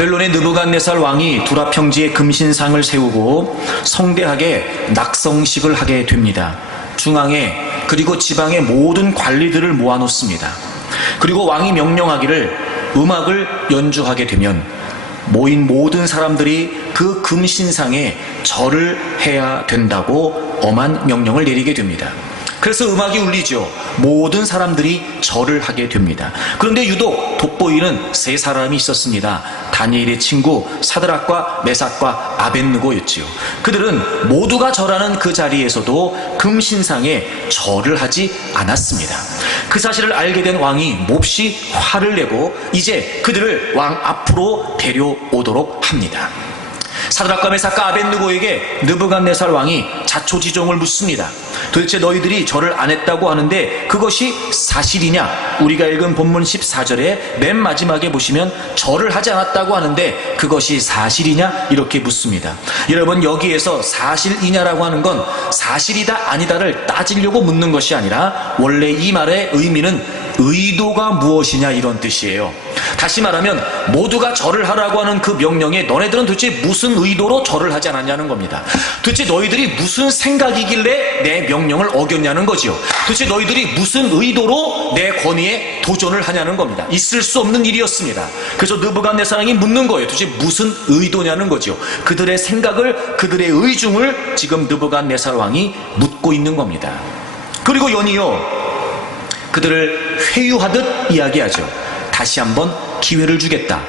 바벨론의 느부갓네살 왕이 두라 평지에 금신상을 세우고 성대하게 낙성식을 하게 됩니다. 중앙에 그리고 지방의 모든 관리들을 모아놓습니다. 그리고 왕이 명령하기를 음악을 연주하게 되면 모인 모든 사람들이 그 금신상에 절을 해야 된다고 엄한 명령을 내리게 됩니다. 그래서 음악이 울리죠. 모든 사람들이 절을 하게 됩니다. 그런데 유독 돋보이는 세 사람이 있었습니다. 다니엘의 친구 사드락과 메삭과 아벳느고였지요. 그들은 모두가 절하는 그 자리에서도 금신상에 절을 하지 않았습니다. 그 사실을 알게 된 왕이 몹시 화를 내고 이제 그들을 왕 앞으로 데려오도록 합니다. 사드락과 메삭과 아벳느고에게 느부갓네살 왕이 자초지종을 묻습니다. 도대체 너희들이 절을 안 했다고 하는데 그것이 사실이냐? 우리가 읽은 본문 14절에 맨 마지막에 보시면 절을 하지 않았다고 하는데 그것이 사실이냐? 이렇게 묻습니다. 여러분, 여기에서 사실이냐라고 하는 건 사실이다 아니다를 따지려고 묻는 것이 아니라 원래 이 말의 의미는 의도가 무엇이냐 이런 뜻이에요. 다시 말하면 모두가 절을 하라고 하는 그 명령에 너네들은 도대체 무슨 의도로 절을 하지 않았냐는 겁니다. 도대체 너희들이 무슨 생각이길래 내 명령을 어겼냐는 거지요. 도대체 너희들이 무슨 의도로 내 권위에 도전을 하냐는 겁니다. 있을 수 없는 일이었습니다. 그래서 느부갓네살 왕이 묻는 거예요. 도대체 무슨 의도냐는 거지요. 그들의 생각을, 그들의 의중을 지금 느부갓네살 왕이 묻고 있는 겁니다. 그리고 연이어 그들을 회유하듯 이야기하죠. 다시 한번 기회를 주겠다.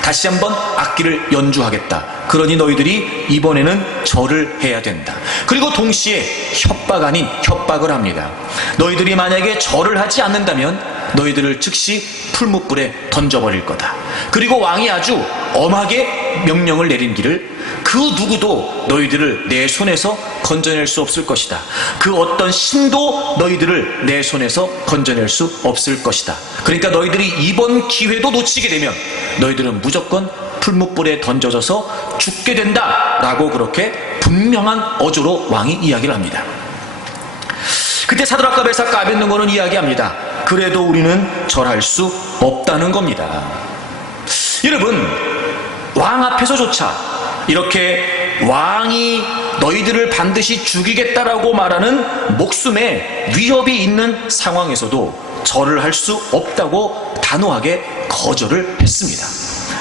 다시 한번 악기를 연주하겠다. 그러니 너희들이 이번에는 절을 해야 된다. 그리고 동시에 협박 아닌 협박을 합니다. 너희들이 만약에 절을 하지 않는다면 너희들을 즉시 풀무불에 던져버릴 거다. 그리고 왕이 아주 엄하게 명령을 내린기를 그 누구도 너희들을 내 손에서 건져낼 수 없을 것이다. 그 어떤 신도 너희들을 내 손에서 건져낼 수 없을 것이다. 그러니까 너희들이 이번 기회도 놓치게 되면 너희들은 무조건 풀무불에 던져져서 죽게 된다 라고 그렇게 분명한 어조로 왕이 이야기를 합니다. 그때 사드락과 메삭과 아벳느고는 이야기합니다. 그래도 우리는 절할 수 없다는 겁니다. 여러분, 왕 앞에서조차 이렇게 왕이 너희들을 반드시 죽이겠다라고 말하는 목숨에 위협이 있는 상황에서도 절을 할 수 없다고 단호하게 거절을 했습니다.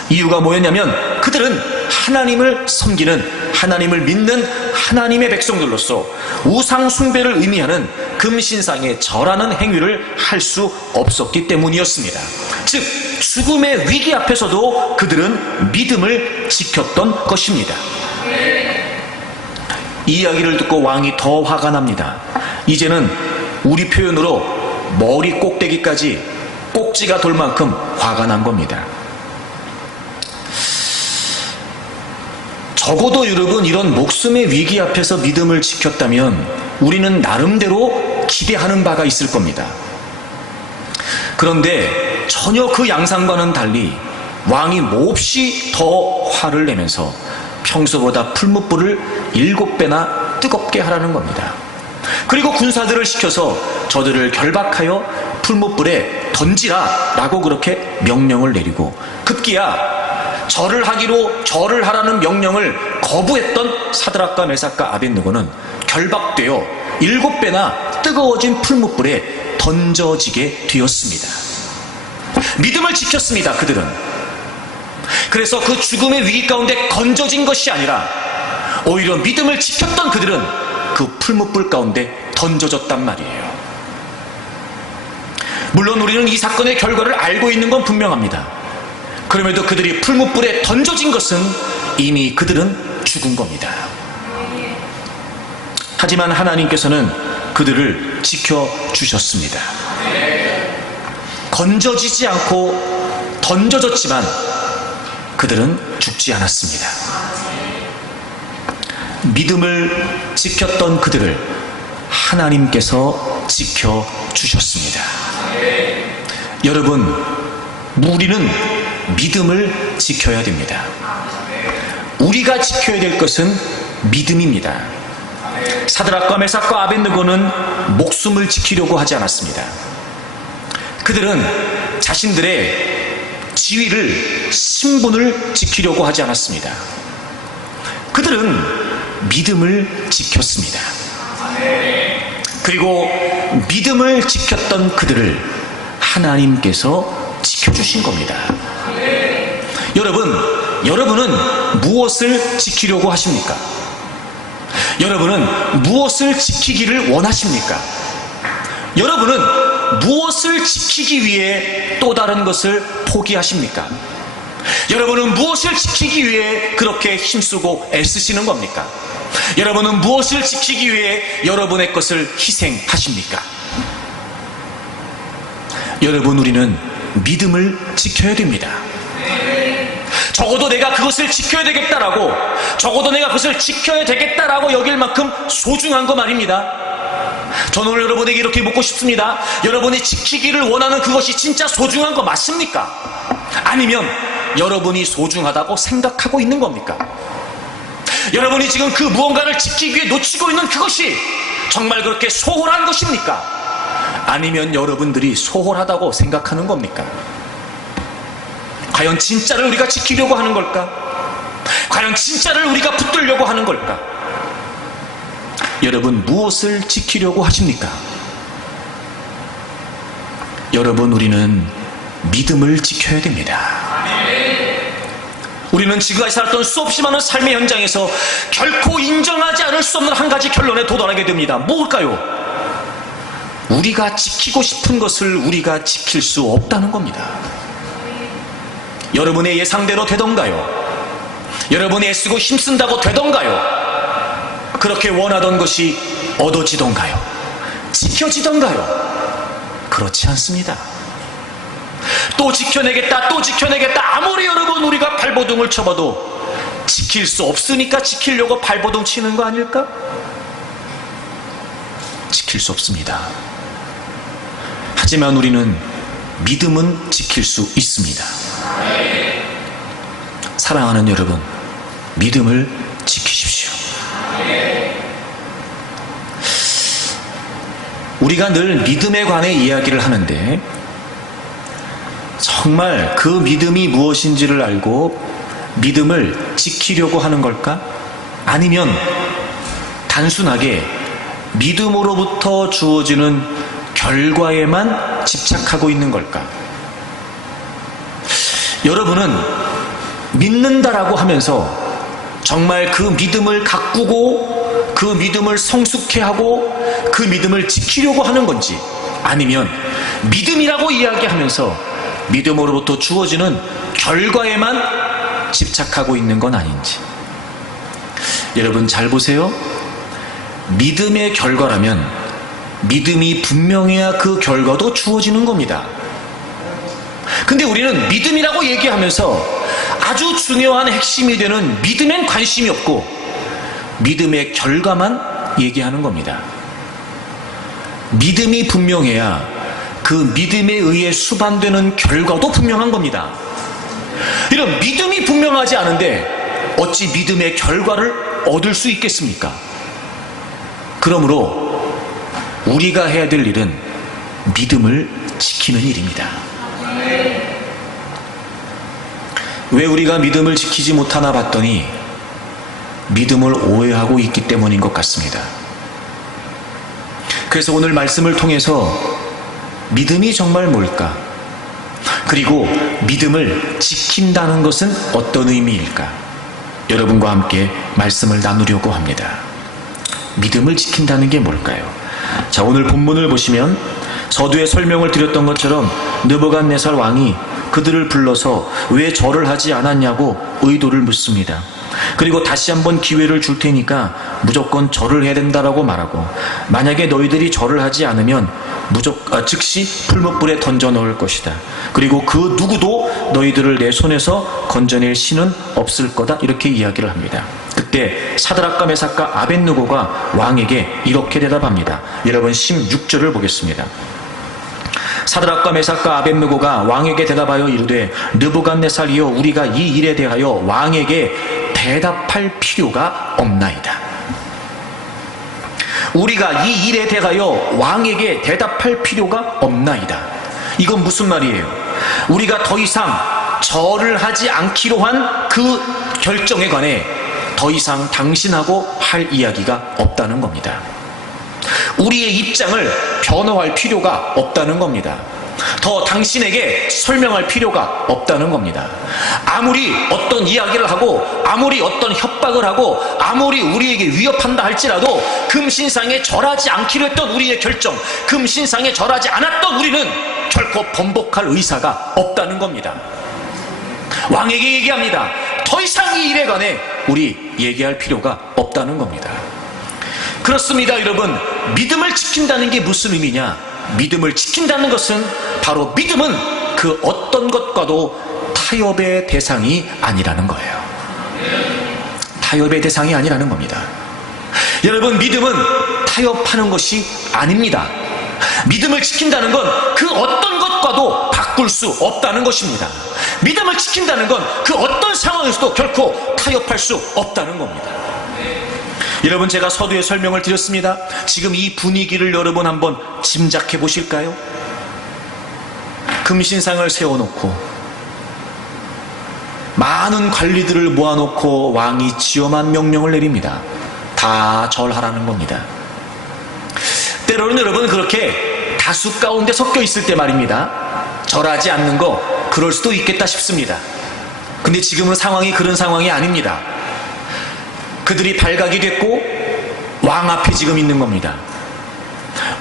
이유가 뭐였냐면 그들은 하나님을 섬기는, 하나님을 믿는 하나님의 백성들로서 우상 숭배를 의미하는 금신상에 절하는 행위를 할 수 없었기 때문이었습니다. 즉 죽음의 위기 앞에서도 그들은 믿음을 지켰던 것입니다. 이 이야기를 듣고 왕이 더 화가 납니다. 이제는 우리 표현으로 머리 꼭대기까지 꼭지가 돌 만큼 화가 난 겁니다. 적어도 여러분, 이런 목숨의 위기 앞에서 믿음을 지켰다면 우리는 나름대로 기대하는 바가 있을 겁니다. 그런데 전혀 그 양상과는 달리 왕이 몹시 더 화를 내면서 평소보다 풀무불을 7배나 뜨겁게 하라는 겁니다. 그리고 군사들을 시켜서 저들을 결박하여 풀무불에 던지라 라고 그렇게 명령을 내리고 급기야 절을 하라는 명령을 거부했던 사드락과 메삭과 아벳느고는 결박되어 7배나 뜨거워진 풀무불에 던져지게 되었습니다. 믿음을 지켰습니다. 그들은. 그래서 그 죽음의 위기 가운데 건져진 것이 아니라 오히려 믿음을 지켰던 그들은 그 풀무불 가운데 던져졌단 말이에요. 물론 우리는 이 사건의 결과를 알고 있는 건 분명합니다. 그럼에도 그들이 풀무불에 던져진 것은 이미 그들은 죽은 겁니다. 하지만 하나님께서는 그들을 지켜주셨습니다. 건져지지 않고 던져졌지만 그들은 죽지 않았습니다. 믿음을 지켰던 그들을 하나님께서 지켜주셨습니다. 여러분, 우리는 믿음을 지켜야 됩니다. 우리가 지켜야 될 것은 믿음입니다. 사드락과 메삭과 아벳느고는 목숨을 지키려고 하지 않았습니다. 그들은 자신들의 지위를 신분을 지키려고 하지 않았습니다. 그들은 믿음을 지켰습니다. 그리고 믿음을 지켰던 그들을 하나님께서 지켜주신 겁니다. 여러분은 무엇을 지키려고 하십니까? 여러분은 무엇을 지키기를 원하십니까? 여러분은 무엇을 지키기 위해 또 다른 것을 포기하십니까? 여러분은 무엇을 지키기 위해 그렇게 힘쓰고 애쓰시는 겁니까? 여러분은 무엇을 지키기 위해 여러분의 것을 희생하십니까? 여러분, 우리는 믿음을 지켜야 됩니다. 적어도 내가 그것을 지켜야 되겠다라고, 적어도 내가 그것을 지켜야 되겠다라고 여길 만큼 소중한 거 말입니다. 저는 오늘 여러분에게 이렇게 묻고 싶습니다. 여러분이 지키기를 원하는 그것이 진짜 소중한 거 맞습니까? 아니면 여러분이 소중하다고 생각하고 있는 겁니까? 여러분이 지금 그 무언가를 지키기 위해 놓치고 있는 그것이 정말 그렇게 소홀한 것입니까? 아니면 여러분들이 소홀하다고 생각하는 겁니까? 과연 진짜를 우리가 지키려고 하는 걸까? 과연 진짜를 우리가 붙들려고 하는 걸까? 여러분, 무엇을 지키려고 하십니까? 여러분, 우리는 믿음을 지켜야 됩니다. 우리는 지금까지 살았던 수없이 많은 삶의 현장에서 결코 인정하지 않을 수 없는 한 가지 결론에 도달하게 됩니다. 뭘까요? 우리가 지키고 싶은 것을 우리가 지킬 수 없다는 겁니다. 여러분의 예상대로 되던가요? 여러분이 애쓰고 힘쓴다고 되던가요? 그렇게 원하던 것이 얻어지던가요? 지켜지던가요? 그렇지 않습니다. 또 지켜내겠다, 또 지켜내겠다. 아무리 여러분 우리가 발버둥을 쳐봐도 지킬 수 없으니까 지키려고 발버둥 치는 거 아닐까? 지킬 수 없습니다. 하지만 우리는 믿음은 지킬 수 있습니다. 사랑하는 여러분, 믿음을 지키십시오. 우리가 늘 믿음에 관해 이야기를 하는데 정말 그 믿음이 무엇인지를 알고 믿음을 지키려고 하는 걸까? 아니면 단순하게 믿음으로부터 주어지는 결과에만 집착하고 있는 걸까? 여러분은 믿는다라고 하면서 정말 그 믿음을 가꾸고 그 믿음을 성숙해 하고 그 믿음을 지키려고 하는 건지, 아니면 믿음이라고 이야기하면서 믿음으로부터 주어지는 결과에만 집착하고 있는 건 아닌지. 여러분 잘 보세요. 믿음의 결과라면 믿음이 분명해야 그 결과도 주어지는 겁니다. 근데 우리는 믿음이라고 얘기하면서 아주 중요한 핵심이 되는 믿음엔 관심이 없고 믿음의 결과만 얘기하는 겁니다. 믿음이 분명해야 그 믿음에 의해 수반되는 결과도 분명한 겁니다. 이런 믿음이 분명하지 않은데 어찌 믿음의 결과를 얻을 수 있겠습니까? 그러므로 우리가 해야 될 일은 믿음을 지키는 일입니다. 왜 우리가 믿음을 지키지 못하나 봤더니 믿음을 오해하고 있기 때문인 것 같습니다. 그래서 오늘 말씀을 통해서 믿음이 정말 뭘까? 그리고 믿음을 지킨다는 것은 어떤 의미일까? 여러분과 함께 말씀을 나누려고 합니다. 믿음을 지킨다는 게 뭘까요? 자, 오늘 본문을 보시면 서두에 설명을 드렸던 것처럼 느부갓네살 왕이 그들을 불러서 왜 절을 하지 않았냐고 의도를 묻습니다. 그리고 다시 한번 기회를 줄 테니까 무조건 절을 해야 된다라고 말하고, 만약에 너희들이 절을 하지 않으면 즉시 풀무불에 던져 넣을 것이다. 그리고 그 누구도 너희들을 내 손에서 건져낼 신은 없을 거다. 이렇게 이야기를 합니다. 그때 사드락과 메삭과 아벳느고가 왕에게 이렇게 대답합니다. 여러분 16절을 보겠습니다. 사드락과 메삭과 아벳느고가 왕에게 대답하여 이르되 느부갓네살이여, 우리가 이 일에 대하여 왕에게 대답할 필요가 없나이다. 우리가 이 일에 대하여 왕에게 대답할 필요가 없나이다. 이건 무슨 말이에요? 우리가 더 이상 절을 하지 않기로 한 그 결정에 관해 더 이상 당신하고 할 이야기가 없다는 겁니다. 우리의 입장을 변호할 필요가 없다는 겁니다. 더 당신에게 설명할 필요가 없다는 겁니다. 아무리 어떤 이야기를 하고 아무리 어떤 협박을 하고 아무리 우리에게 위협한다 할지라도 금신상에 절하지 않기로 했던 우리의 결정, 금신상에 절하지 않았던 우리는 결코 번복할 의사가 없다는 겁니다. 왕에게 얘기합니다. 더 이상 이 일에 관해 우리 얘기할 필요가 없다는 겁니다. 그렇습니다, 여러분. 믿음을 지킨다는 게 무슨 의미냐? 믿음을 지킨다는 것은 바로 믿음은 그 어떤 것과도 타협의 대상이 아니라는 거예요. 타협의 대상이 아니라는 겁니다. 여러분, 믿음은 타협하는 것이 아닙니다. 믿음을 지킨다는 건 그 어떤 것과도 바꿀 수 없다는 것입니다. 믿음을 지킨다는 건 그 어떤 상황에서도 결코 타협할 수 없다는 겁니다. 여러분, 제가 서두에 설명을 드렸습니다. 지금 이 분위기를 여러분 한번 짐작해 보실까요? 금신상을 세워놓고 많은 관리들을 모아놓고 왕이 지엄한 명령을 내립니다. 다 절하라는 겁니다. 때로는 여러분 그렇게 다수 가운데 섞여 있을 때 말입니다. 절하지 않는 거 그럴 수도 있겠다 싶습니다. 근데 지금은 상황이 그런 상황이 아닙니다. 그들이 발각이 됐고 왕 앞에 지금 있는 겁니다.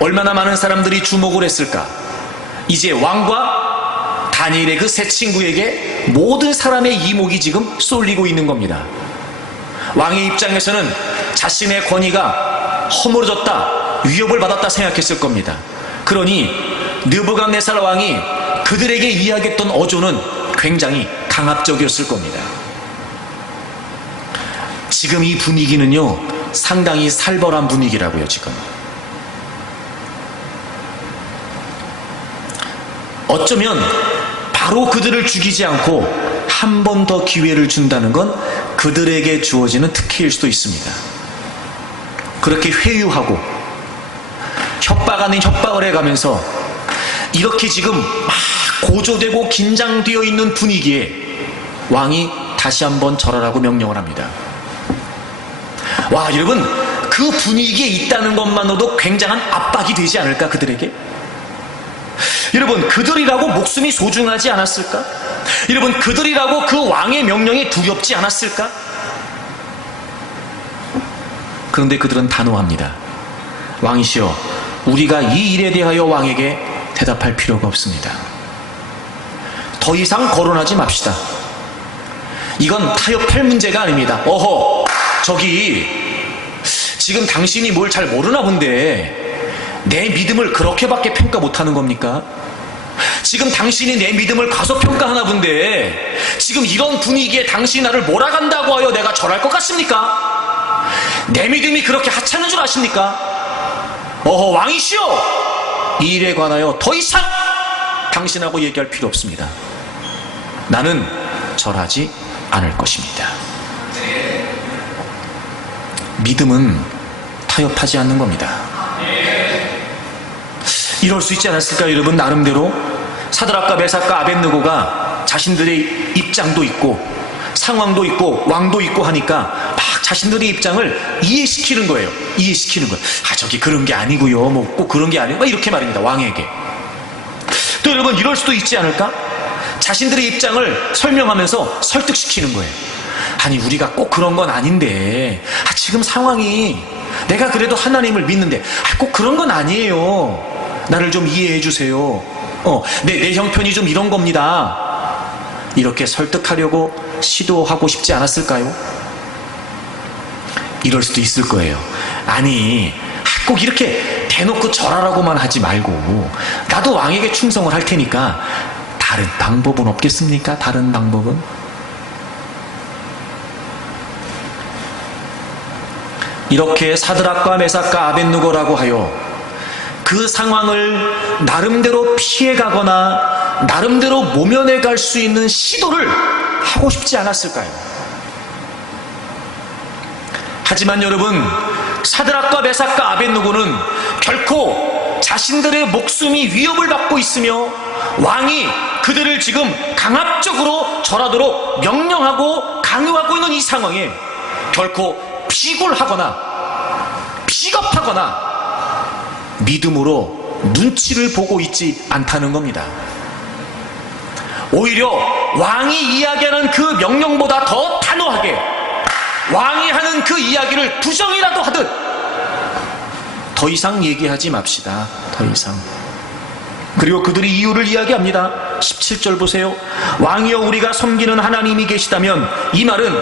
얼마나 많은 사람들이 주목을 했을까? 이제 왕과 다니엘의 그 세 친구에게 모든 사람의 이목이 지금 쏠리고 있는 겁니다. 왕의 입장에서는 자신의 권위가 허물어졌다, 위협을 받았다 생각했을 겁니다. 그러니 느부갓네살 왕이 그들에게 이야기했던 어조는 굉장히 강압적이었을 겁니다. 지금 이 분위기는요, 상당히 살벌한 분위기라고요. 지금 어쩌면 바로 그들을 죽이지 않고 한 번 더 기회를 준다는 건 그들에게 주어지는 특혜일 수도 있습니다. 그렇게 회유하고 협박 아닌 협박을 해가면서 이렇게 지금 막 고조되고 긴장되어 있는 분위기에 왕이 다시 한번 절하라고 명령을 합니다. 와, 여러분, 그 분위기에 있다는 것만으로도 굉장한 압박이 되지 않을까, 그들에게? 여러분, 그들이라고 목숨이 소중하지 않았을까? 여러분, 그들이라고 그 왕의 명령이 두렵지 않았을까? 그런데 그들은 단호합니다. 왕이시여, 우리가 이 일에 대하여 왕에게 대답할 필요가 없습니다. 더 이상 거론하지 맙시다. 이건 타협할 문제가 아닙니다. 어허, 저기 지금 당신이 뭘 잘 모르나 본데 내 믿음을 그렇게밖에 평가 못하는 겁니까? 지금 당신이 내 믿음을 과소평가하나 본데 지금 이런 분위기에 당신이 나를 몰아간다고 하여 내가 절할 것 같습니까? 내 믿음이 그렇게 하찮은 줄 아십니까? 어허, 왕이시여, 이 일에 관하여 더 이상 당신하고 얘기할 필요 없습니다. 나는 절하지 않을 것입니다. 믿음은 타협하지 않는 겁니다. 이럴 수 있지 않았을까요, 여러분? 나름대로 사드락과 메삭과 아벳느고가 자신들의 입장도 있고 상황도 있고 왕도 있고 하니까 막 자신들의 입장을 이해시키는 거예요. 이해시키는 거예요. 아, 저기 그런 게 아니고요, 뭐 꼭 그런 게 아니고, 이렇게 말입니다, 왕에게. 또 여러분, 이럴 수도 있지 않을까? 자신들의 입장을 설명하면서 설득시키는 거예요. 아니, 우리가 꼭 그런 건 아닌데, 지금 상황이, 내가 그래도 하나님을 믿는데, 꼭 그런 건 아니에요. 나를 좀 이해해 주세요. 내 형편이 좀 이런 겁니다. 이렇게 설득하려고 시도하고 싶지 않았을까요? 이럴 수도 있을 거예요. 아니, 꼭 이렇게 대놓고 절하라고만 하지 말고 나도 왕에게 충성을 할 테니까 다른 방법은 없겠습니까? 다른 방법은? 이렇게 사드락과 메삭과 아벳느고라고 하여 그 상황을 나름대로 피해가거나 나름대로 모면해 갈 수 있는 시도를 하고 싶지 않았을까요? 하지만 여러분, 사드락과 메삭과 아벳느고는 결코 자신들의 목숨이 위협을 받고 있으며 왕이 그들을 지금 강압적으로 절하도록 명령하고 강요하고 있는 이 상황에 결코 비굴하거나 비겁하거나 믿음으로 눈치를 보고 있지 않다는 겁니다. 오히려 왕이 이야기하는 그 명령보다 더 단호하게 왕이 하는 그 이야기를 부정이라도 하듯 더 이상 얘기하지 맙시다. 더 이상. 그리고 그들이 이유를 이야기합니다. 17절 보세요. 왕이여 우리가 섬기는 하나님이 계시다면, 이 말은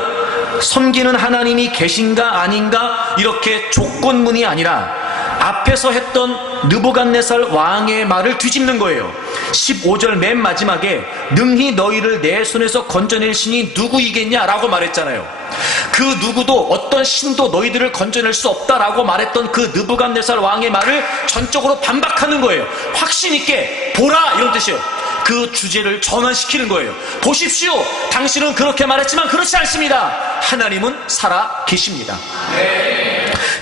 섬기는 하나님이 계신가 아닌가 이렇게 조건문이 아니라 앞에서 했던 느부갓네살 왕의 말을 뒤집는 거예요. 15절 맨 마지막에 능히 너희를 내 손에서 건져낼 신이 누구이겠냐라고 말했잖아요. 그 누구도 어떤 신도 너희들을 건져낼 수 없다라고 말했던 그 느부갓네살 왕의 말을 전적으로 반박하는 거예요. 확신 있게 보라 이런 뜻이에요. 그 주제를 전환시키는 거예요. 보십시오. 당신은 그렇게 말했지만 그렇지 않습니다. 하나님은 살아 계십니다.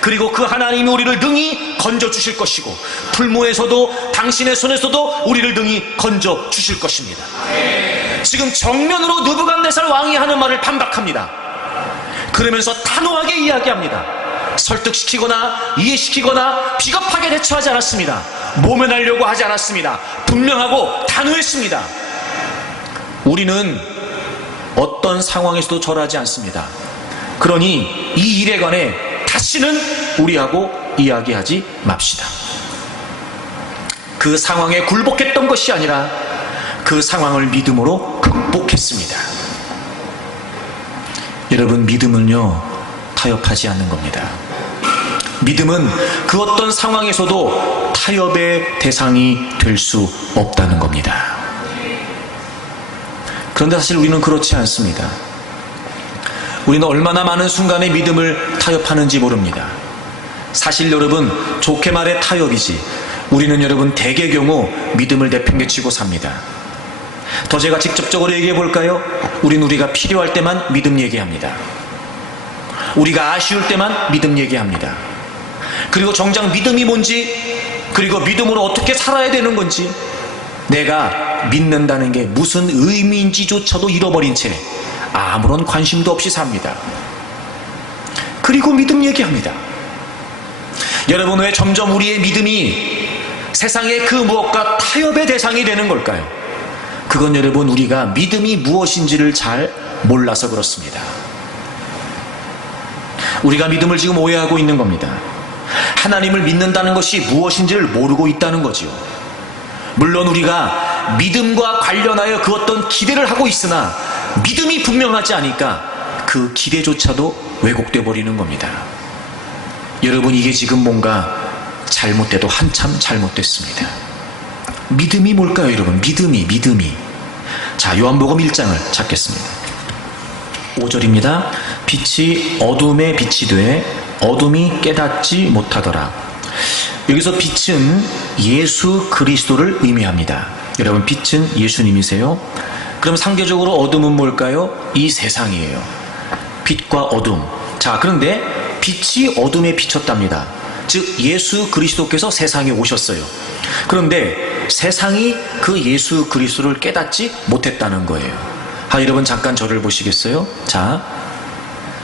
그리고 그 하나님이 우리를 능히 건져 주실 것이고 풀무에서도 당신의 손에서도 우리를 능히 건져 주실 것입니다. 지금 정면으로 느부갓네살 왕이 하는 말을 반박합니다. 그러면서 단호하게 이야기합니다. 설득시키거나 이해시키거나 비겁하게 대처하지 않았습니다. 모면하려고 하지 않았습니다. 분명하고 단호했습니다. 우리는 어떤 상황에서도 절하지 않습니다. 그러니 이 일에 관해 다시는 우리하고 이야기하지 맙시다. 그 상황에 굴복했던 것이 아니라 그 상황을 믿음으로 극복했습니다. 여러분, 믿음은요 타협하지 않는 겁니다. 믿음은 그 어떤 상황에서도 타협의 대상이 될 수 없다는 겁니다. 그런데 사실 우리는 그렇지 않습니다. 우리는 얼마나 많은 순간에 믿음을 타협하는지 모릅니다. 사실 여러분, 좋게 말해 타협이지 우리는 여러분 대개 경우 믿음을 내팽개치고 삽니다. 더 제가 직접적으로 얘기해 볼까요? 우리가 필요할 때만 믿음 얘기합니다. 우리가 아쉬울 때만 믿음 얘기합니다. 그리고 정작 믿음이 뭔지, 그리고 믿음으로 어떻게 살아야 되는 건지, 내가 믿는다는 게 무슨 의미인지조차도 잃어버린 채 아무런 관심도 없이 삽니다. 그리고 믿음 얘기합니다. 여러분, 왜 점점 우리의 믿음이 세상의 그 무엇과 타협의 대상이 되는 걸까요? 그건 여러분, 우리가 믿음이 무엇인지를 잘 몰라서 그렇습니다. 우리가 믿음을 지금 오해하고 있는 겁니다. 하나님을 믿는다는 것이 무엇인지를 모르고 있다는 거지요. 물론 우리가 믿음과 관련하여 그 어떤 기대를 하고 있으나 믿음이 분명하지 않으니까 그 기대조차도 왜곡돼 버리는 겁니다. 여러분, 이게 지금 뭔가 잘못돼도 한참 잘못됐습니다. 믿음이 뭘까요, 여러분? 믿음이. 자, 요한복음 1장을 찾겠습니다. 5절입니다. 빛이 어둠에 빛이 돼 어둠이 깨닫지 못하더라. 여기서 빛은 예수 그리스도를 의미합니다. 여러분, 빛은 예수님이세요. 그럼 상대적으로 어둠은 뭘까요? 이 세상이에요. 빛과 어둠. 자, 그런데 빛이 어둠에 비쳤답니다. 즉 예수 그리스도께서 세상에 오셨어요. 그런데 세상이 그 예수 그리스도를 깨닫지 못했다는 거예요. 여러분, 잠깐 저를 보시겠어요? 자,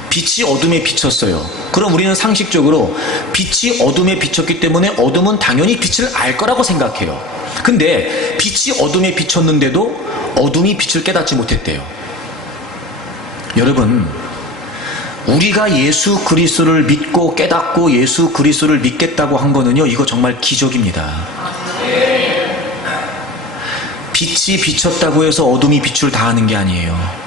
빛이 어둠에 비쳤어요. 그럼 우리는 상식적으로 빛이 어둠에 비쳤기 때문에 어둠은 당연히 빛을 알 거라고 생각해요. 근데 빛이 어둠에 비쳤는데도 어둠이 빛을 깨닫지 못했대요. 여러분, 우리가 예수 그리스도를 믿고 깨닫고 예수 그리스도를 믿겠다고 한 거는요, 이거 정말 기적입니다. 빛이 비쳤다고 해서 어둠이 빛을 다 하는 게 아니에요.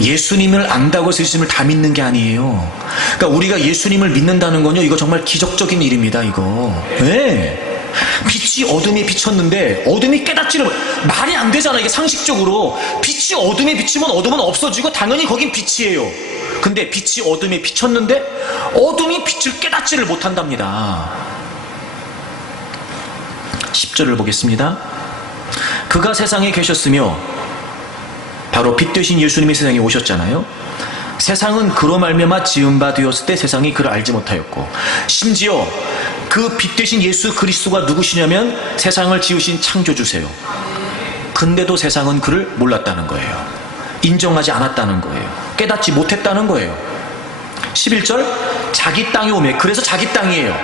예수님을 안다고 해서 예수님을 다 믿는 게 아니에요. 그러니까 우리가 예수님을 믿는다는 건요, 이거 정말 기적적인 일입니다, 이거. 네. 빛이 어둠에 비쳤는데 어둠이 깨닫지를 말이 안 되잖아요. 이게 상식적으로 빛이 어둠에 비치면 어둠은 없어지고 당연히 거긴 빛이에요. 근데 빛이 어둠에 비쳤는데 어둠이 빛을 깨닫지를 못한답니다. 10절을 보겠습니다. 그가 세상에 계셨으며, 바로 빛 되신 예수님이 세상에 오셨잖아요. 세상은 그로 말미암아 지은 바 되었을 때 세상이 그를 알지 못하였고, 심지어 그 빛 되신 예수 그리스도가 누구시냐면 세상을 지으신 창조주세요. 근데도 세상은 그를 몰랐다는 거예요. 인정하지 않았다는 거예요. 깨닫지 못했다는 거예요. 11절, 자기 땅이 오매. 그래서 자기 땅이에요.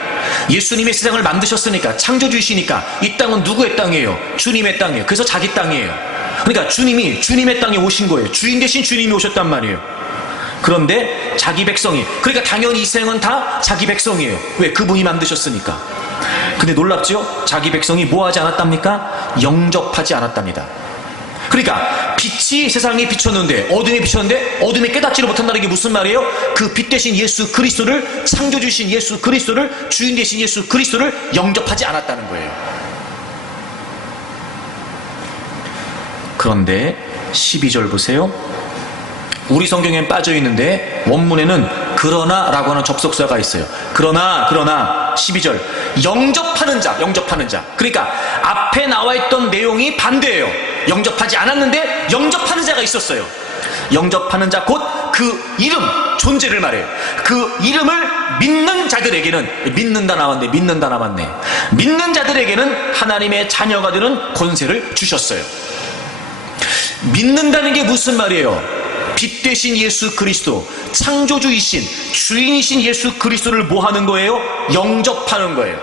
예수님이 세상을 만드셨으니까, 창조주이시니까 이 땅은 누구의 땅이에요? 주님의 땅이에요. 그래서 자기 땅이에요. 그러니까 주님이 주님의 땅에 오신 거예요. 주인 대신 주님이 오셨단 말이에요. 그런데 자기 백성이, 그러니까 당연히 이 생은 다 자기 백성이에요. 왜? 그분이 만드셨으니까. 근데 놀랍죠? 자기 백성이 뭐 하지 않았답니까? 영접하지 않았답니다. 그러니까 빛이 세상에 비쳤는데, 어둠에 비쳤는데 어둠에 깨닫지를 못한다는 게 무슨 말이에요? 그 빛 대신 예수 그리스도를, 창조주신 예수 그리스도를, 주인 대신 예수 그리스도를 영접하지 않았다는 거예요. 그런데 12절 보세요. 우리 성경엔 빠져 있는데 원문에는 그러나 라고 하는 접속사가 있어요. 그러나 12절, 영접하는 자. 그러니까 앞에 나와 있던 내용이 반대예요. 영접하지 않았는데 영접하는 자가 있었어요. 영접하는 자, 곧 그 이름, 존재를 말해요. 그 이름을 믿는 자들에게는, 믿는 자들에게는 하나님의 자녀가 되는 권세를 주셨어요. 믿는다는 게 무슨 말이에요? 빛 대신 예수 그리스도, 창조주이신, 주인이신 예수 그리스도를 뭐 하는 거예요? 영접하는 거예요.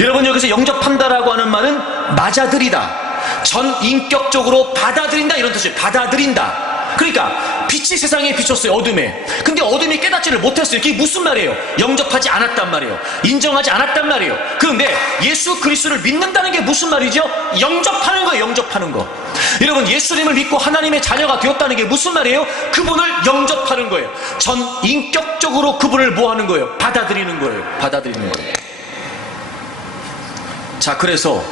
여러분, 여기서 영접한다라고 하는 말은 맞아들이다, 전 인격적으로 받아들인다, 이런 뜻이에요. 받아들인다. 그러니까 빛이 세상에 비쳤어요. 어둠에. 근데 어둠이 깨닫지를 못했어요. 이게 무슨 말이에요? 영접하지 않았단 말이에요. 인정하지 않았단 말이에요. 그런데 예수 그리스도를 믿는다는 게 무슨 말이죠? 영접하는 거예요. 영접하는 거. 여러분, 예수님을 믿고 하나님의 자녀가 되었다는 게 무슨 말이에요? 그분을 영접하는 거예요. 전 인격적으로 그분을 뭐 하는 거예요? 받아들이는 거예요. 자, 그래서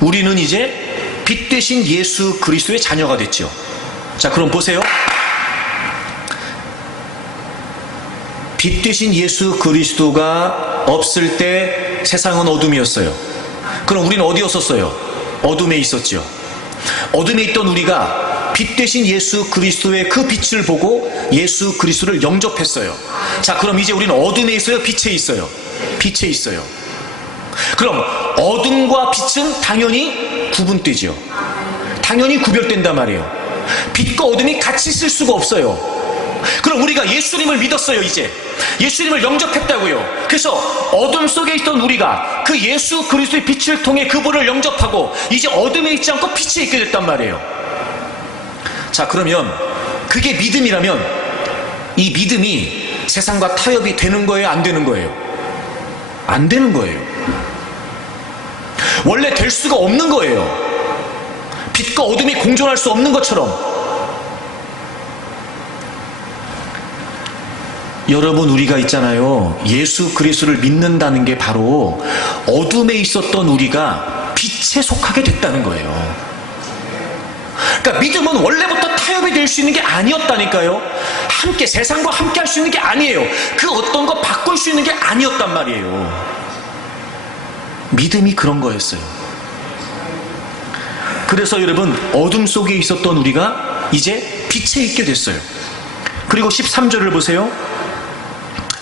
우리는 이제 빛 대신 예수 그리스도의 자녀가 됐죠. 자, 그럼 보세요. 빛 대신 예수 그리스도가 없을 때 세상은 어둠이었어요. 그럼 우리는 어디였었어요? 어둠에 있었죠. 어둠에 있던 우리가 빛 대신 예수 그리스도의 그 빛을 보고 예수 그리스도를 영접했어요. 자, 그럼 이제 우리는 어둠에 있어요? 빛에 있어요? 빛에 있어요. 그럼 어둠과 빛은 당연히 구분되죠. 당연히 구별된단 말이에요. 빛과 어둠이 같이 있을 수가 없어요. 그럼 우리가 예수님을 믿었어요. 이제 예수님을 영접했다고요. 그래서 어둠 속에 있던 우리가 그 예수 그리스도의 빛을 통해 그분을 영접하고 이제 어둠에 있지 않고 빛에 있게 됐단 말이에요. 자, 그러면 그게 믿음이라면 이 믿음이 세상과 타협이 되는 거예요? 안 되는 거예요? 안 되는 거예요. 원래 될 수가 없는 거예요. 빛과 어둠이 공존할 수 없는 것처럼. 여러분, 우리가 있잖아요. 예수 그리스도를 믿는다는 게 바로 어둠에 있었던 우리가 빛에 속하게 됐다는 거예요. 그러니까 믿음은 원래부터 타협이 될 수 있는 게 아니었다니까요. 함께, 세상과 함께 할 수 있는 게 아니에요. 그 어떤 거 바꿀 수 있는 게 아니었단 말이에요. 믿음이 그런 거였어요. 그래서 여러분, 어둠 속에 있었던 우리가 이제 빛에 있게 됐어요. 그리고 13절을 보세요.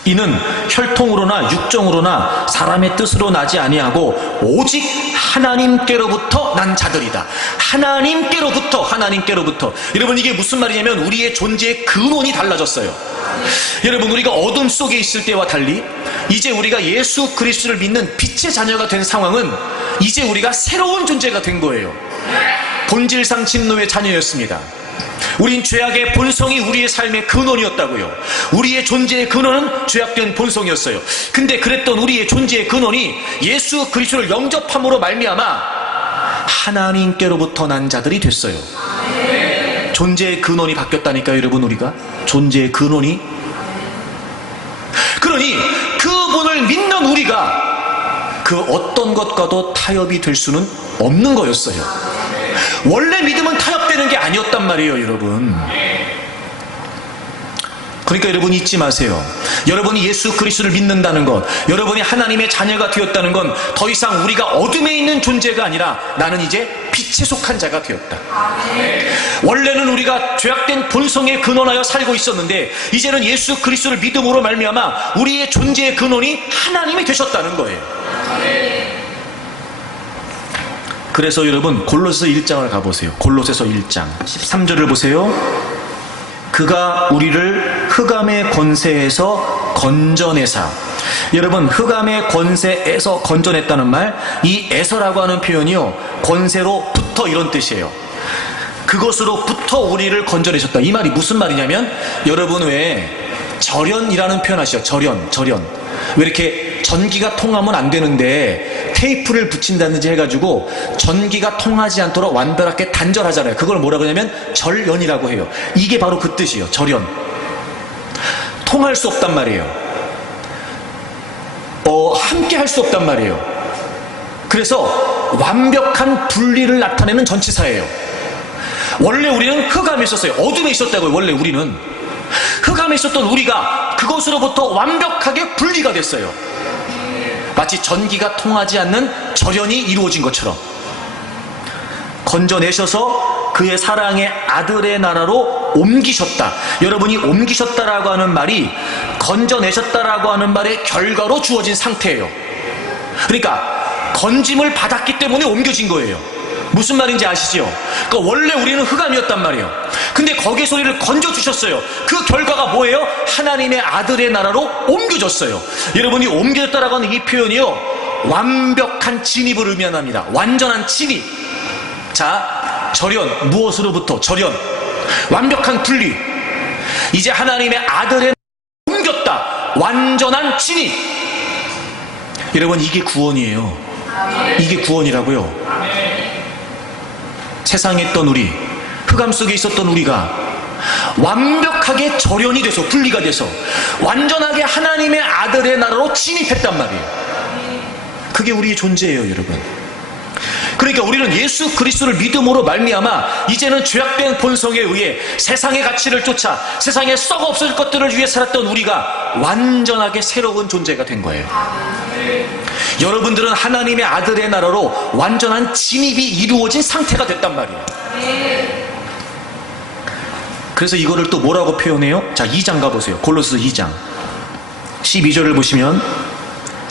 이는 혈통으로나 육정으로나 사람의 뜻으로 나지 아니하고 오직 하나님께로부터 난 자들이다. 하나님께로부터. 여러분, 이게 무슨 말이냐면 우리의 존재의 근원이 달라졌어요. 여러분, 우리가 어둠 속에 있을 때와 달리 이제 우리가 예수 그리스도를 믿는 빛의 자녀가 된 상황은 이제 우리가 새로운 존재가 된 거예요. 본질상 진노의 자녀였습니다. 우린 죄악의 본성이 우리의 삶의 근원이었다고요. 우리의 존재의 근원은 죄악된 본성이었어요. 근데 그랬던 우리의 존재의 근원이 예수 그리스도를 영접함으로 말미암아 하나님께로부터 난 자들이 됐어요. 존재의 근원이 바뀌었다니까요. 여러분, 우리가 존재의 근원이. 그러니 그분을 믿는 우리가 그 어떤 것과도 타협이 될 수는 없는 거였어요. 원래 믿음은 타협되는 게 아니었단 말이에요, 여러분. 그러니까 여러분, 잊지 마세요. 여러분이 예수 그리스도를 믿는다는 것, 여러분이 하나님의 자녀가 되었다는 건 더 이상 우리가 어둠에 있는 존재가 아니라 나는 이제 빛에 속한 자가 되었다. 원래는 우리가 죄악된 본성에 근원하여 살고 있었는데 이제는 예수 그리스도를 믿음으로 말미암아 우리의 존재의 근원이 하나님이 되셨다는 거예요. 그래서 여러분 골로새서 1장을 가보세요. 골로새서 1장 13절을 보세요. 그가 우리를 흑암의 권세에서 건져내사. 여러분 흑암의 권세에서 건져냈다는 말, 이 에서라고 하는 표현이요, 권세로부터 이런 뜻이에요. 그것으로부터 우리를 건져내셨다. 이 말이 무슨 말이냐면, 여러분 왜 절연이라는 표현 아시죠? 절연. 왜 이렇게 전기가 통하면 안 되는데 테이프를 붙인다든지 해가지고 전기가 통하지 않도록 완벽하게 단절하잖아요. 그걸 뭐라 그러냐면 절연이라고 해요. 이게 바로 그 뜻이에요. 절연. 통할 수 없단 말이에요. 함께 할 수 없단 말이에요. 그래서 완벽한 분리를 나타내는 전치사예요. 원래 우리는 흑암에 있었어요. 어둠에 있었다고요. 원래 우리는 흑암에 있었던 우리가 그것으로부터 완벽하게 분리가 됐어요. 마치 전기가 통하지 않는 절연이 이루어진 것처럼 건져내셔서 그의 사랑의 아들의 나라로 옮기셨다. 여러분이 옮기셨다라고 하는 말이 건져내셨다라고 하는 말의 결과로 주어진 상태예요. 그러니까 건짐을 받았기 때문에 옮겨진 거예요. 무슨 말인지 아시죠? 그러니까 원래 우리는 흑암이었단 말이에요. 근데 거기서 우리를 건져주셨어요. 그 결과가 뭐예요? 하나님의 아들의 나라로 옮겨졌어요. 여러분이 옮겨졌다라고 하는 이 표현이요, 완벽한 진입을 의미합니다. 완전한 진입. 자, 절연, 무엇으로부터? 절연, 완벽한 분리. 이제 하나님의 아들의 옮겼다. 완전한 진입. 여러분 이게 구원이에요. 이게 구원이라고요. 세상에 있던 우리, 흑암 속에 있었던 우리가 완벽하게 절연이 돼서, 분리가 돼서 완전하게 하나님의 아들의 나라로 진입했단 말이에요. 그게 우리의 존재예요, 여러분. 그러니까 우리는 예수 그리스도를 믿음으로 말미암아 이제는 죄악된 본성에 의해 세상의 가치를 쫓아 세상에 썩어 없어질 것들을 위해 살았던 우리가 완전하게 새로운 존재가 된 거예요. 여러분들은 하나님의 아들의 나라로 완전한 진입이 이루어진 상태가 됐단 말이에요. 그래서 이거를 또 뭐라고 표현해요? 자, 2장 가보세요. 골로새서 2장 12절을 보시면,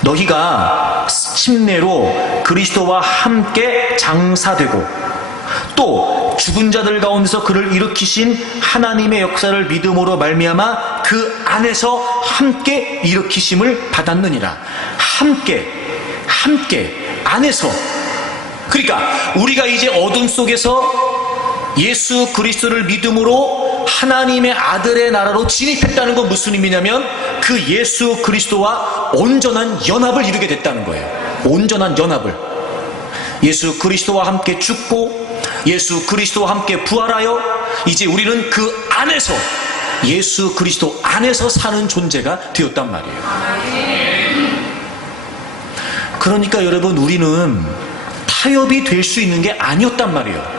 너희가 침례로 그리스도와 함께 장사되고 또 죽은 자들 가운데서 그를 일으키신 하나님의 역사를 믿음으로 말미암아 그 안에서 함께 일으키심을 받았느니라. 함께 안에서. 그러니까 우리가 이제 어둠 속에서 예수 그리스도를 믿음으로 하나님의 아들의 나라로 진입했다는 건 무슨 의미냐면, 그 예수 그리스도와 온전한 연합을 이루게 됐다는 거예요. 온전한 연합을. 예수 그리스도와 함께 죽고 예수 그리스도와 함께 부활하여 이제 우리는 그 안에서, 예수 그리스도 안에서 사는 존재가 되었단 말이에요. 그러니까 여러분, 우리는 타협이 될 수 있는 게 아니었단 말이에요.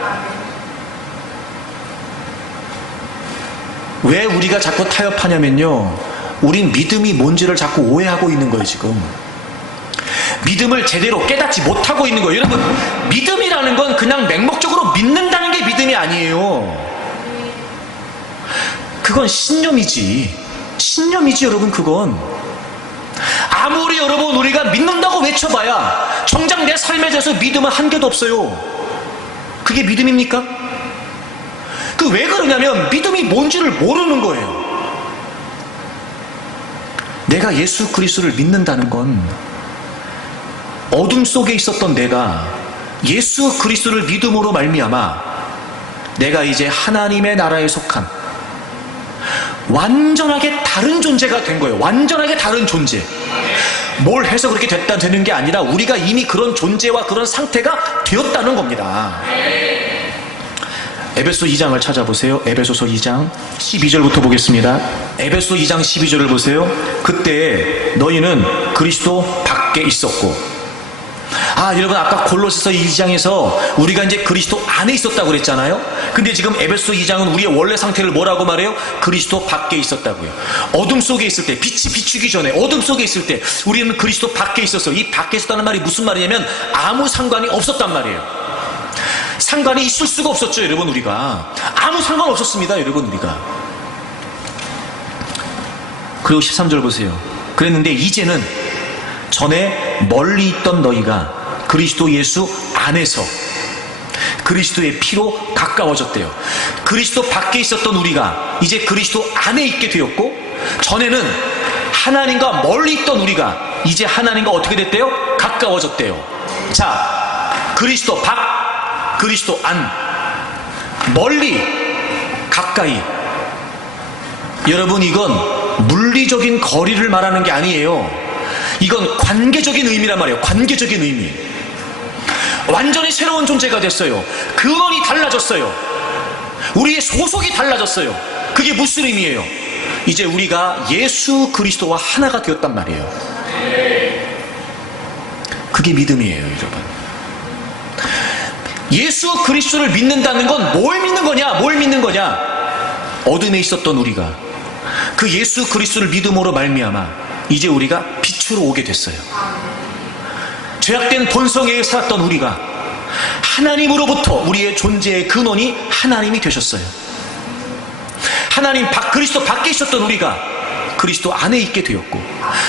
왜 우리가 자꾸 타협하냐면요, 우린 믿음이 뭔지를 자꾸 오해하고 있는 거예요. 지금 믿음을 제대로 깨닫지 못하고 있는 거예요. 여러분, 믿음이라는 건 그냥 맹목적으로 믿는다는 게 믿음이 아니에요. 그건 신념이지 여러분. 그건 아무리 여러분 우리가 믿는다고 외쳐봐야 정작 내 삶에 대해서 믿음은 한 개도 없어요. 그게 믿음입니까? 그 왜 그러냐면 믿음이 뭔지를 모르는 거예요. 내가 예수 그리스도를 믿는다는 건 어둠 속에 있었던 내가 예수 그리스도를 믿음으로 말미암아 내가 이제 하나님의 나라에 속한 완전하게 다른 존재가 된 거예요. 완전하게 다른 존재. 뭘 해서 그렇게 되는 게 아니라 우리가 이미 그런 존재와 그런 상태가 되었다는 겁니다. 에베소 2장을 찾아보세요. 에베소서 2장 12절부터 보겠습니다. 에베소 2장 12절을 보세요. 그때 너희는 그리스도 밖에 있었고. 여러분, 아까 골로새서 2장에서 우리가 이제 그리스도 안에 있었다고 그랬잖아요. 근데 지금 에베소 2장은 우리의 원래 상태를 뭐라고 말해요? 그리스도 밖에 있었다고요. 어둠 속에 있을 때, 빛이 비추기 전에 어둠 속에 있을 때 우리는 그리스도 밖에 있었어요. 이 밖에 있었다는 말이 무슨 말이냐면 아무 상관이 없었단 말이에요. 상관이 있을 수가 없었죠, 여러분. 우리가 아무 상관 없었습니다, 여러분. 우리가. 그리고 13절 보세요. 그랬는데 이제는 전에 멀리 있던 너희가 그리스도 예수 안에서 그리스도의 피로 가까워졌대요. 그리스도 밖에 있었던 우리가 이제 그리스도 안에 있게 되었고, 전에는 하나님과 멀리 있던 우리가 이제 하나님과 어떻게 됐대요? 가까워졌대요. 자, 그리스도 밖, 그리스도 안, 멀리, 가까이. 여러분, 이건 물리적인 거리를 말하는 게 아니에요. 이건 관계적인 의미란 말이에요. 관계적인 의미. 완전히 새로운 존재가 됐어요. 근원이 달라졌어요. 우리의 소속이 달라졌어요. 그게 무슨 의미예요? 이제 우리가 예수 그리스도와 하나가 되었단 말이에요. 그게 믿음이에요, 여러분. 예수 그리스도를 믿는다는 건 뭘 믿는 거냐? 뭘 믿는 거냐? 어둠에 있었던 우리가 그 예수 그리스도를 믿음으로 말미암아 이제 우리가 빛으로 오게 됐어요. 죄악된 본성에 살았던 우리가 하나님으로부터 우리의 존재의 근원이 하나님이 되셨어요. 하나님 그리스도 밖에 있었던 우리가 그리스도 안에 있게 되었고,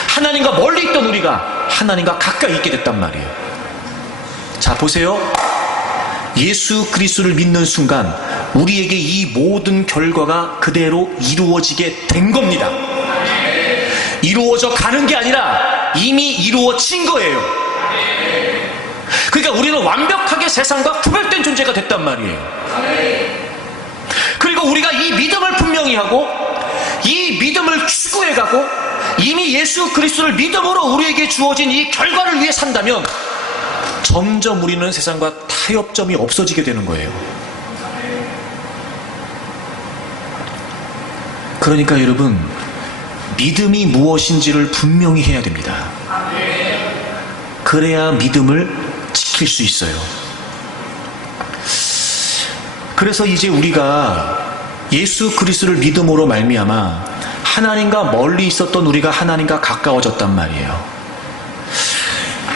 하나님과 멀리 있던 우리가 하나님과 가까이 있게 됐단 말이에요. 자, 보세요. 예수 그리스도를 믿는 순간 우리에게 이 모든 결과가 그대로 이루어지게 된 겁니다. 이루어져 가는 게 아니라 이미 이루어진 거예요. 그러니까 우리는 완벽하게 세상과 구별된 존재가 됐단 말이에요. 그리고 우리가 이 믿음을 분명히 하고 이 믿음을 추구해가고 이미 예수 그리스도를 믿음으로 우리에게 주어진 이 결과를 위해 산다면 점점 우리는 세상과 타협점이 없어지게 되는 거예요. 그러니까 여러분, 믿음이 무엇인지를 분명히 해야 됩니다. 그래야 믿음을 지킬 수 있어요. 그래서 이제 우리가 예수 그리스도를 믿음으로 말미암아 하나님과 멀리 있었던 우리가 하나님과 가까워졌단 말이에요.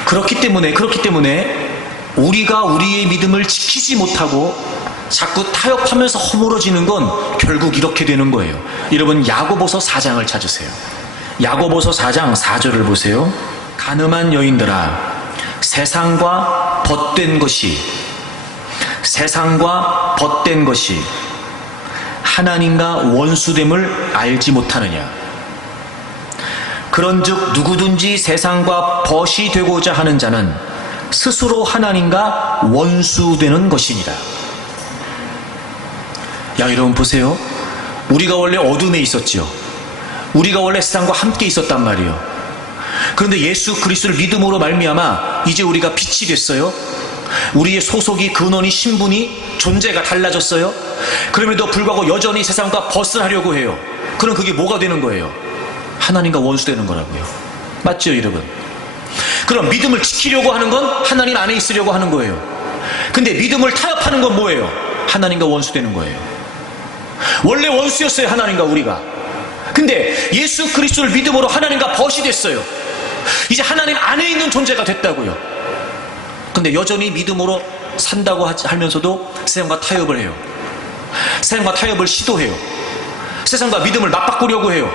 그렇기 때문에 우리가 우리의 믿음을 지키지 못하고 자꾸 타협하면서 허물어지는 건 결국 이렇게 되는 거예요. 여러분, 야고보서 4장을 찾으세요. 야고보서 4장 4절을 보세요. 간음한 여인들아, 세상과 벗된 것이 하나님과 원수됨을 알지 못하느냐. 그런즉 누구든지 세상과 벗이 되고자 하는 자는 스스로 하나님과 원수되는 것이니라. 야, 여러분 보세요. 우리가 원래 어둠에 있었죠. 우리가 원래 세상과 함께 있었단 말이에요. 그런데 예수 그리스도를 믿음으로 말미암아 이제 우리가 빛이 됐어요. 우리의 소속이, 근원이, 신분이, 존재가 달라졌어요. 그럼에도 불구하고 여전히 세상과 벗어나려고 해요. 그럼 그게 뭐가 되는 거예요? 하나님과 원수되는 거라고요. 맞죠, 여러분? 그럼 믿음을 지키려고 하는 건 하나님 안에 있으려고 하는 거예요. 근데 믿음을 타협하는 건 뭐예요? 하나님과 원수되는 거예요. 원래 원수였어요, 하나님과 우리가. 근데 예수 그리스도를 믿음으로 하나님과 벗이 됐어요. 이제 하나님 안에 있는 존재가 됐다고요. 근데 여전히 믿음으로 산다고 하면서도 세상과 타협을 해요. 세상과 타협을 시도해요. 세상과 믿음을 맞바꾸려고 해요.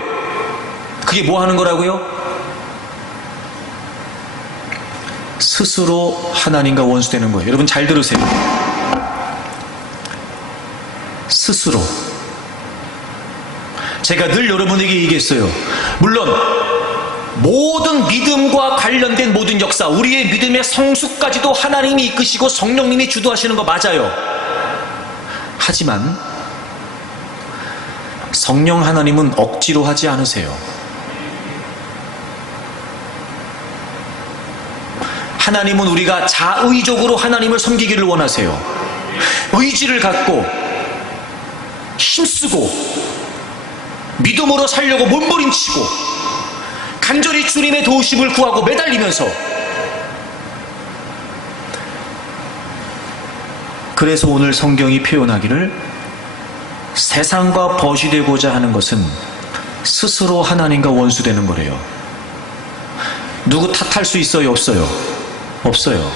그게 뭐 하는 거라고요? 스스로 하나님과 원수되는 거예요. 여러분 잘 들으세요. 스스로. 제가 늘 여러분에게 얘기했어요. 물론 모든 믿음과 관련된 모든 역사, 우리의 믿음의 성숙까지도 하나님이 이끄시고 성령님이 주도하시는 거 맞아요. 하지만 성령 하나님은 억지로 하지 않으세요. 하나님은 우리가 자의적으로 하나님을 섬기기를 원하세요. 의지를 갖고 힘쓰고 믿음으로 살려고 몸부림치고 간절히 주님의 도우심을 구하고 매달리면서. 그래서 오늘 성경이 표현하기를 세상과 벗이 되고자 하는 것은 스스로 하나님과 원수되는 거래요. 누구 탓할 수 있어요? 없어요? 없어요.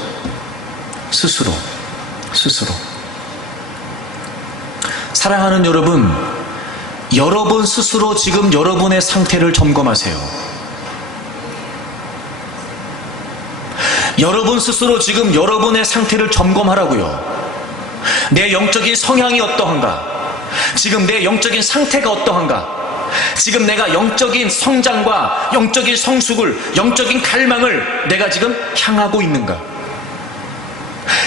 스스로. 사랑하는 여러분, 여러분 스스로 지금 여러분의 상태를 점검하세요. 여러분 스스로 지금 여러분의 상태를 점검하라고요. 내 영적인 성향이 어떠한가? 지금 내 영적인 상태가 어떠한가? 지금 내가 영적인 성장과 영적인 성숙을, 영적인 갈망을 내가 지금 향하고 있는가?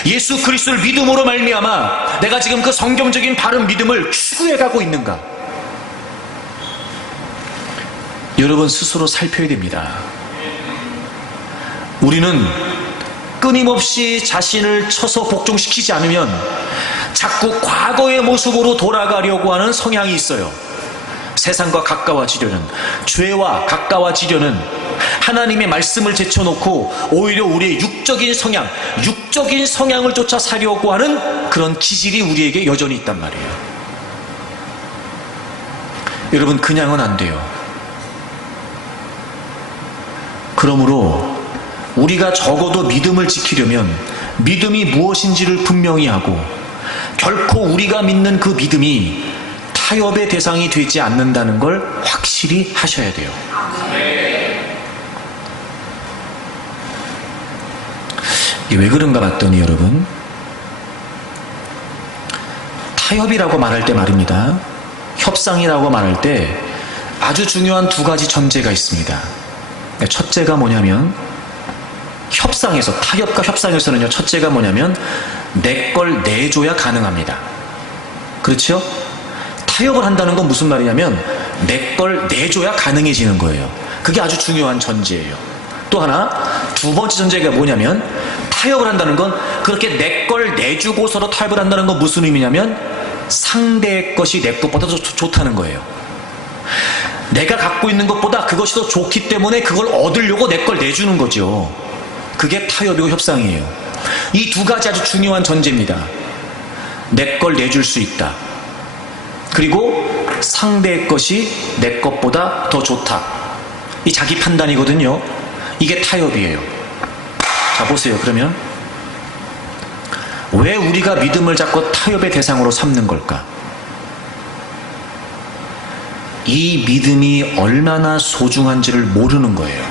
예수 그리스도를 믿음으로 말미암아 내가 지금 그 성경적인 바른 믿음을 추구해 가고 있는가? 여러분 스스로 살펴야 됩니다. 우리는 끊임없이 자신을 쳐서 복종시키지 않으면 자꾸 과거의 모습으로 돌아가려고 하는 성향이 있어요. 세상과 가까워지려는, 죄와 가까워지려는, 하나님의 말씀을 제쳐놓고 오히려 우리의 육적인 성향을 쫓아 살려고 하는 그런 기질이 우리에게 여전히 있단 말이에요. 여러분, 그냥은 안 돼요. 그러므로 우리가 적어도 믿음을 지키려면 믿음이 무엇인지를 분명히 하고, 결코 우리가 믿는 그 믿음이 타협의 대상이 되지 않는다는 걸 확실히 하셔야 돼요. 이게 왜 그런가 봤더니 여러분, 타협이라고 말할 때 말입니다. 협상이라고 말할 때 아주 중요한 두 가지 전제가 있습니다. 첫째가 뭐냐면, 협상에서, 타협과 협상에서는요, 첫째가 뭐냐면 내 걸 내줘야 가능합니다. 그렇죠? 타협을 한다는 건 무슨 말이냐면 내 걸 내줘야 가능해지는 거예요. 그게 아주 중요한 전제예요. 또 하나, 두 번째 전제가 뭐냐면, 타협을 한다는 건, 그렇게 내 걸 내주고서도 타협을 한다는 건 무슨 의미냐면 상대의 것이 내 것보다 더 좋다는 거예요. 내가 갖고 있는 것보다 그것이 더 좋기 때문에 그걸 얻으려고 내 걸 내주는 거죠. 그게 타협이고 협상이에요. 이 두 가지 아주 중요한 전제입니다. 내 걸 내줄 수 있다. 그리고 상대의 것이 내 것보다 더 좋다. 이 자기 판단이거든요. 이게 타협이에요. 자, 보세요. 그러면 왜 우리가 믿음을 자꾸 타협의 대상으로 삼는 걸까? 이 믿음이 얼마나 소중한지를 모르는 거예요.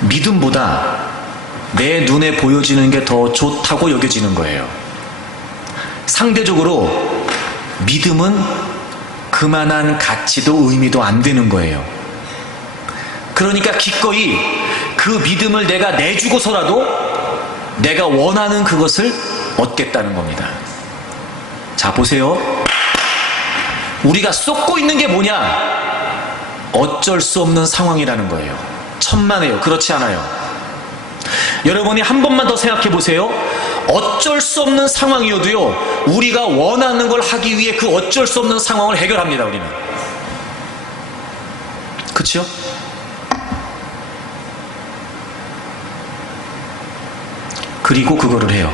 믿음보다 내 눈에 보여지는 게 더 좋다고 여겨지는 거예요. 상대적으로 믿음은 그만한 가치도 의미도 안 되는 거예요. 그러니까 기꺼이 그 믿음을 내가 내주고서라도 내가 원하는 그것을 얻겠다는 겁니다. 자, 보세요. 우리가 쏟고 있는 게 뭐냐? 어쩔 수 없는 상황이라는 거예요. 천만에요. 그렇지 않아요. 여러분이 한 번만 더 생각해 보세요. 어쩔 수 없는 상황이어도요, 우리가 원하는 걸 하기 위해 그 어쩔 수 없는 상황을 해결합니다. 우리는. 그렇죠? 그리고 그거를 해요.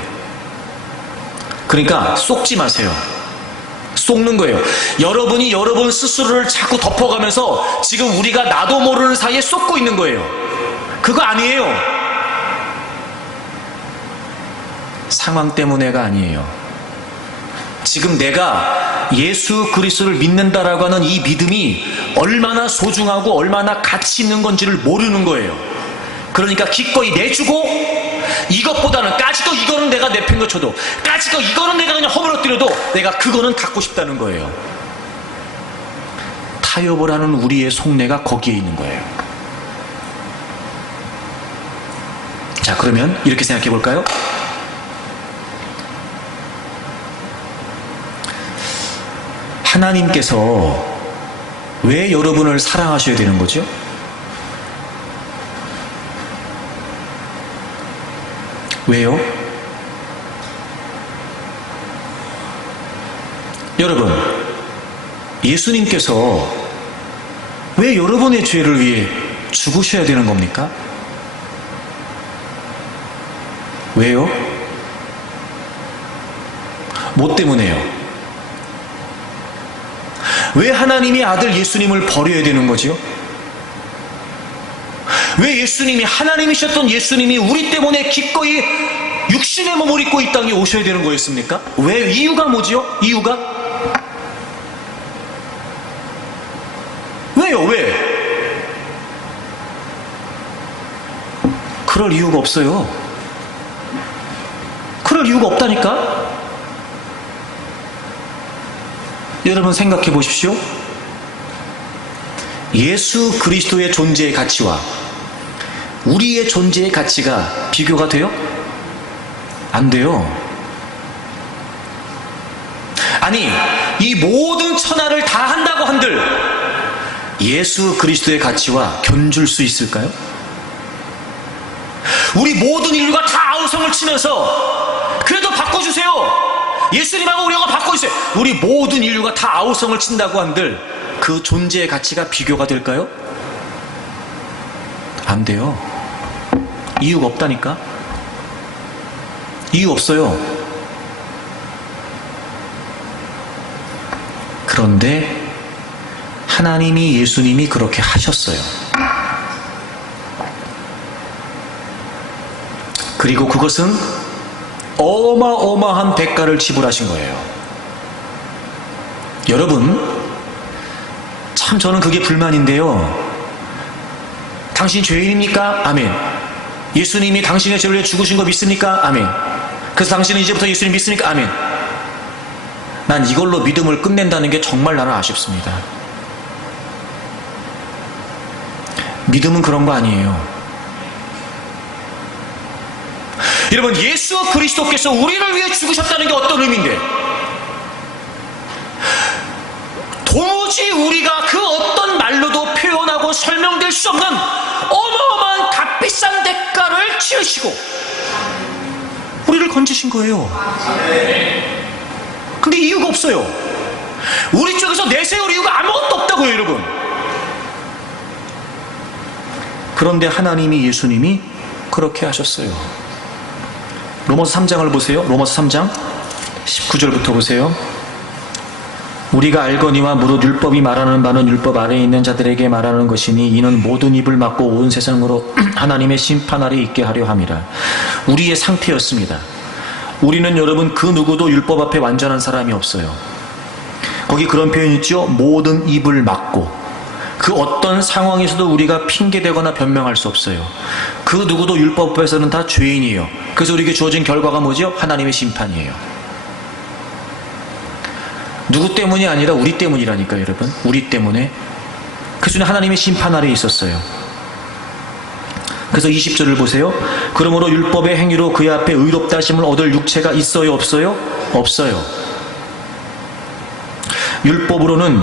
그러니까 쏟지 마세요. 쏟는 거예요. 여러분이 여러분 스스로를 자꾸 덮어가면서 지금 우리가 나도 모르는 사이에 쏟고 있는 거예요. 그거 아니에요. 상황 때문에가 아니에요. 지금 내가 예수 그리스도를 믿는다라고 하는 이 믿음이 얼마나 소중하고 얼마나 가치 있는 건지를 모르는 거예요. 그러니까 기꺼이 내주고, 이것보다는 까지도 이거는 내가 내팽개쳐도, 까지도 이거는 내가 그냥 허물어뜨려도 내가 그거는 갖고 싶다는 거예요. 타협을 하는 우리의 속내가 거기에 있는 거예요. 자, 그러면 이렇게 생각해 볼까요? 하나님께서 왜 여러분을 사랑하셔야 되는 거죠? 왜요? 여러분, 예수님께서 왜 여러분의 죄를 위해 죽으셔야 되는 겁니까? 왜요? 뭐 때문에요? 왜 하나님의 아들 예수님을 버려야 되는 거죠? 왜 예수님이, 하나님이셨던 예수님이 우리 때문에 기꺼이 육신의 몸을 입고 이 땅에 오셔야 되는 거였습니까? 왜? 이유가 뭐지요? 이유가? 왜요? 왜? 그럴 이유가 없어요. 이유가 없다니까? 여러분 생각해 보십시오. 예수 그리스도의 존재의 가치와 우리의 존재의 가치가 비교가 돼요? 안 돼요. 아니, 이 모든 천하를 다 한다고 한들 예수 그리스도의 가치와 견줄 수 있을까요? 우리 모든 인류가 다 아우성을 치면서 그래도 바꿔주세요. 예수님하고 우리하고 바꿔주세요. 우리 모든 인류가 다 아우성을 친다고 한들 그 존재의 가치가 비교가 될까요? 안 돼요. 이유가 없다니까? 이유 없어요. 그런데 하나님이, 예수님이 그렇게 하셨어요. 그리고 그것은 어마어마한 대가를 지불하신 거예요. 여러분, 참 저는 그게 불만인데요. 당신 죄인입니까? 아멘. 예수님이 당신의 죄를 위해 죽으신 거 믿습니까? 아멘. 그래서 당신은 이제부터 예수님 믿습니까? 아멘. 난 이걸로 믿음을 끝낸다는 게 정말 나는 아쉽습니다. 믿음은 그런 거 아니에요. 여러분, 예수 그리스도께서 우리를 위해 죽으셨다는 게 어떤 의미인데, 도무지 우리가 그 어떤 말로도 표현하고 설명될 수 없는 어마어마한 값비싼 대가를 치르시고 우리를 건지신 거예요. 근데 이유가 없어요. 우리 쪽에서 내세울 이유가 아무것도 없다고요, 여러분. 그런데 하나님이, 예수님이 그렇게 하셨어요. 로마서 3장을 보세요. 로마서 3장 19절부터 보세요. 우리가 알거니와 무릇 율법이 말하는 바는 율법 아래에 있는 자들에게 말하는 것이니 이는 모든 입을 막고 온 세상으로 하나님의 심판 아래 있게 하려 함이라. 우리의 상태였습니다. 우리는 여러분 그 누구도 율법 앞에 완전한 사람이 없어요. 거기 그런 표현이 있죠. 모든 입을 막고. 그 어떤 상황에서도 우리가 핑계대거나 변명할 수 없어요. 그 누구도 율법 앞에서는 다 죄인이에요. 그래서 우리에게 주어진 결과가 뭐죠? 하나님의 심판이에요. 누구 때문이 아니라 우리 때문이라니까요, 여러분. 우리 때문에. 그래서 하나님의 심판 아래에 있었어요. 그래서 20절을 보세요. 그러므로 율법의 행위로 그의 앞에 의롭다 하심을 얻을 육체가 있어요, 없어요? 없어요. 율법으로는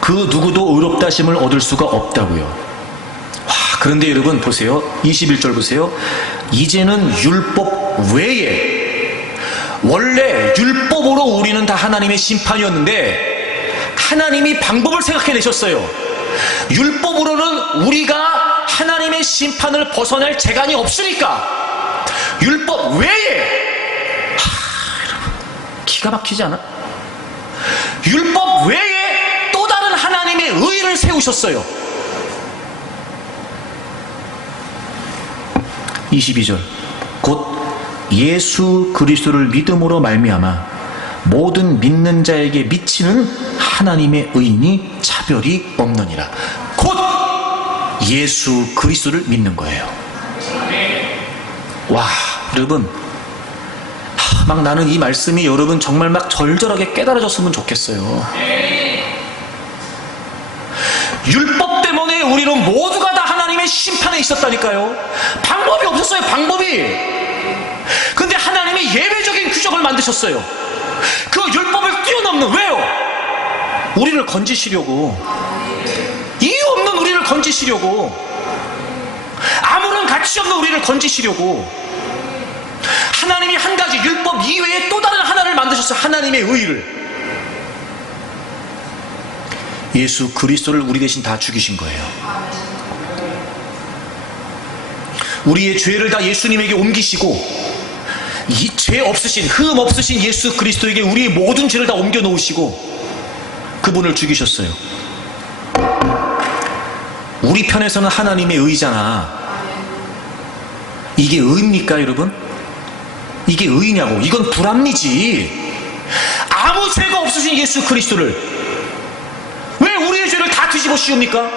그 누구도 의롭다 하심을 얻을 수가 없다고요. 와, 그런데 여러분 보세요. 21절 보세요. 이제는 율법 외에, 원래 율법으로 우리는 다 하나님의 심판이었는데 하나님이 방법을 생각해내셨어요. 율법으로는 우리가 하나님의 심판을 벗어날 재간이 없으니까 율법 외에, 여러분 기가 막히지 않아? 율법 외에 또 다른 하나님의 의를 세우셨어요. 22절 곧 예수 그리스도를 믿음으로 말미암아 모든 믿는 자에게 미치는 하나님의 의인이 차별이 없느니라. 곧 예수 그리스도를 믿는 거예요. 와, 여러분, 막 나는 이 말씀이 여러분 정말 막 절절하게 깨달아졌으면 좋겠어요. 율법 때문에 우리는 모두가 다 하나님의 심판에 있었다니까요. 방법이 없었어요, 방법이. 근데 하나님이 예외적인 규정을 만드셨어요. 그 율법을 뛰어넘는, 왜요? 우리를 건지시려고. 이유 없는 우리를 건지시려고. 아무런 가치 없는 우리를 건지시려고. 하나님이 한 가지 율법 이외에 또 다른 하나를 만드셨어요. 하나님의 의를. 예수 그리스도를 우리 대신 다 죽이신 거예요. 우리의 죄를 다 예수님에게 옮기시고, 이 죄 없으신, 흠 없으신 예수 그리스도에게 우리의 모든 죄를 다 옮겨 놓으시고 그분을 죽이셨어요. 우리 편에서는 하나님의 의잖아. 이게 의입니까, 여러분? 이게 의냐고. 이건 불합리지. 아무 죄가 없으신 예수 그리스도를 왜 우리의 죄를 다 뒤집어 씌웁니까?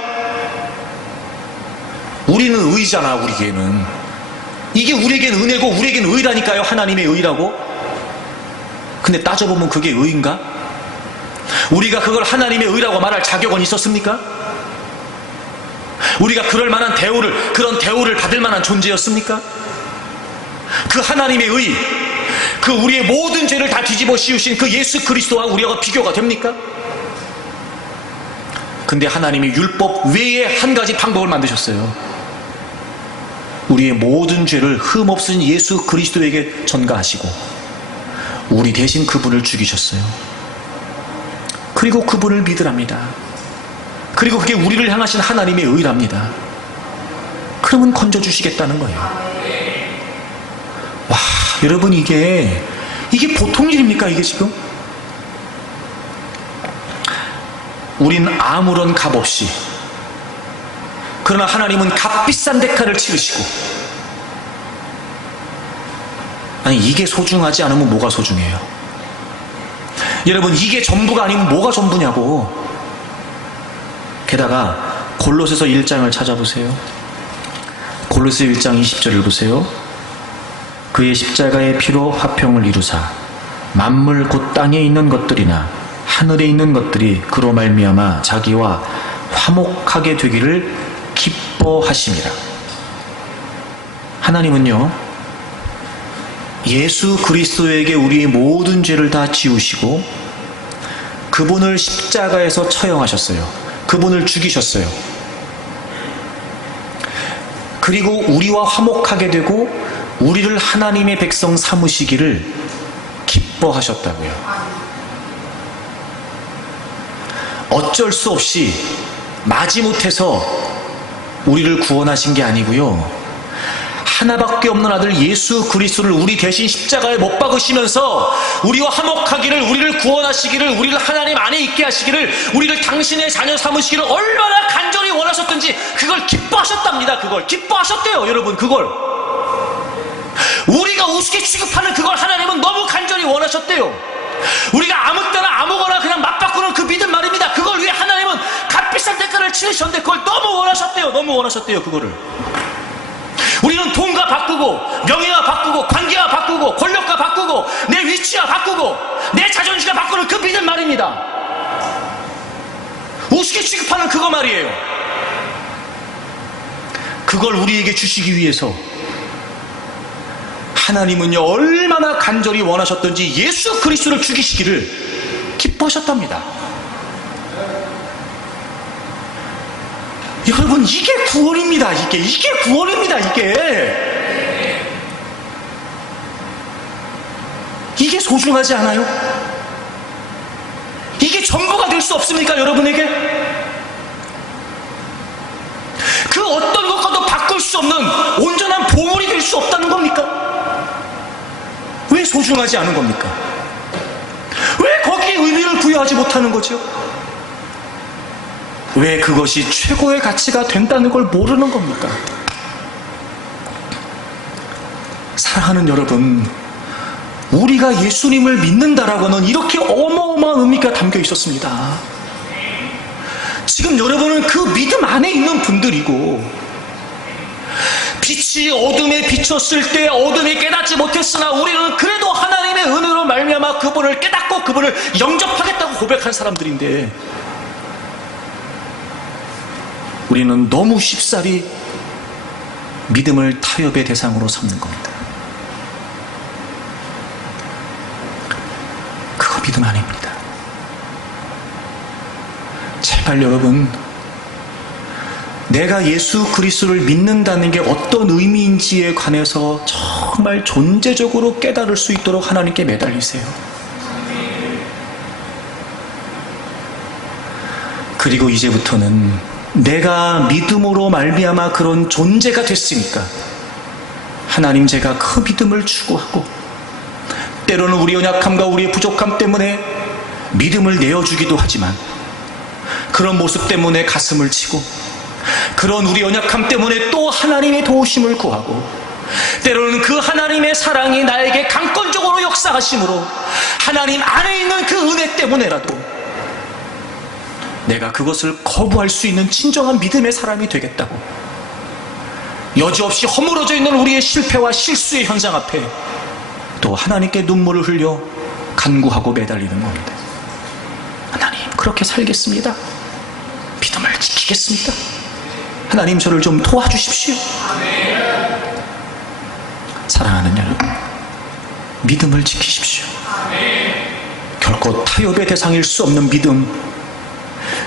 우리는 의잖아, 우리에게는. 이게 우리에겐 은혜고 우리에겐 의라니까요. 하나님의 의라고. 근데 따져보면 그게 의인가? 우리가 그걸 하나님의 의라고 말할 자격은 있었습니까? 우리가 그럴 만한 그런 대우를 받을 만한 존재였습니까? 그 하나님의 의, 그 우리의 모든 죄를 다 뒤집어 씌우신 그 예수 그리스도와 우리가 비교가 됩니까? 근데 하나님이 율법 외에 한 가지 방법을 만드셨어요. 우리의 모든 죄를 흠없으신 예수 그리스도에게 전가하시고 우리 대신 그분을 죽이셨어요. 그리고 그분을 믿으랍니다. 그리고 그게 우리를 향하신 하나님의 의랍니다. 그러면 건져주시겠다는 거예요. 와, 여러분, 이게 보통 일입니까? 이게 지금? 우린 아무런 값 없이, 그러나 하나님은 값비싼 대가를 치르시고, 아니, 이게 소중하지 않으면 뭐가 소중해요? 여러분, 이게 전부가 아니면 뭐가 전부냐고. 게다가 골로새서 1장을 찾아보세요. 골로새 1장 20절을 보세요. 그의 십자가의 피로 화평을 이루사 만물 곧 땅에 있는 것들이나 하늘에 있는 것들이 그로 말미암아 자기와 화목하게 되기를 기뻐하심이라. 하나님은요, 예수 그리스도에게 우리의 모든 죄를 다 지우시고 그분을 십자가에서 처형하셨어요. 그분을 죽이셨어요. 그리고 우리와 화목하게 되고 우리를 하나님의 백성 삼으시기를 기뻐하셨다고요. 어쩔 수 없이 마지못해서 우리를 구원하신 게 아니고요, 하나밖에 없는 아들 예수 그리스도를 우리 대신 십자가에 못 박으시면서 우리와 화목하기를, 우리를 구원하시기를, 우리를 하나님 안에 있게 하시기를, 우리를 당신의 자녀 삼으시기를 얼마나 간절히 원하셨던지 그걸 기뻐하셨답니다. 그걸 기뻐하셨대요. 여러분, 그걸 우리가 우습게 취급하는 그걸 하나님은 너무 간절히 원하셨대요. 우리가 아무 때나 아무거나 그냥 맞바꾸는 그 믿음 말입니다. 그걸 위해 하나님은 값비싼 대가를 치르셨는데 그걸 너무 원하셨대요. 너무 원하셨대요. 그거를 우리는 돈과 바꾸고, 명예와 바꾸고, 관계와 바꾸고, 권력과 바꾸고, 내 위치와 바꾸고, 내 자존심과 바꾸는 그 믿음 말입니다. 우습게 취급하는 그거 말이에요. 그걸 우리에게 주시기 위해서 하나님은요, 얼마나 간절히 원하셨던지 예수 그리스도를 죽이시기를 기뻐하셨답니다. 여러분, 이게 구원입니다. 이게 구원입니다. 이게 소중하지 않아요? 이게 전부가 될 수 없습니까? 여러분에게? 그 어떤 것과도 바꿀 수 없는 온전한 보물이 될 수 없다는 겁니까? 왜 소중하지 않은 겁니까? 왜 거기에 의미를 부여하지 못하는 거죠? 왜 그것이 최고의 가치가 된다는 걸 모르는 겁니까? 사랑하는 여러분, 우리가 예수님을 믿는다라고 하는 이렇게 어마어마한 의미가 담겨 있었습니다. 지금 여러분은 그 믿음 안에 있는 분들이고, 빛이 어둠에 비쳤을 때 어둠이 깨닫지 못했으나 우리는 그래도 하나님의 은혜로 말미암아 그분을 깨닫고 그분을 영접하겠다고 고백한 사람들인데, 우리는 너무 쉽사리 믿음을 타협의 대상으로 삼는 겁니다. 그거 믿음 아닙니다. 제발 여러분, 내가 예수 그리스도를 믿는다는 게 어떤 의미인지에 관해서 정말 존재적으로 깨달을 수 있도록 하나님께 매달리세요. 그리고 이제부터는 내가 믿음으로 말미암아 그런 존재가 됐으니까 하나님, 제가 그 믿음을 추구하고, 때로는 우리 연약함과 우리의 부족함 때문에 믿음을 내어주기도 하지만 그런 모습 때문에 가슴을 치고, 그런 우리 연약함 때문에 또 하나님의 도우심을 구하고, 때로는 그 하나님의 사랑이 나에게 강권적으로 역사하심으로 하나님 안에 있는 그 은혜 때문에라도 내가 그것을 거부할 수 있는 진정한 믿음의 사람이 되겠다고 여지없이 허물어져 있는 우리의 실패와 실수의 현상 앞에 또 하나님께 눈물을 흘려 간구하고 매달리는 겁니다. 하나님, 그렇게 살겠습니다. 믿음을 지키겠습니다. 하나님, 저를 좀 도와주십시오. 사랑하는 여러분, 믿음을 지키십시오. 결코 타협의 대상일 수 없는 믿음,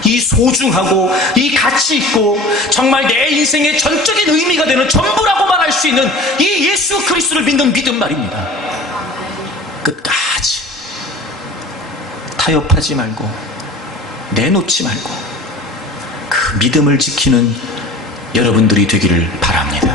이 소중하고 이 가치 있고 정말 내 인생의 전적인 의미가 되는 전부라고만 할 수 있는 이 예수 그리스도를 믿는 믿음 말입니다. 끝까지 타협하지 말고 내놓지 말고 그 믿음을 지키는 여러분들이 되기를 바랍니다.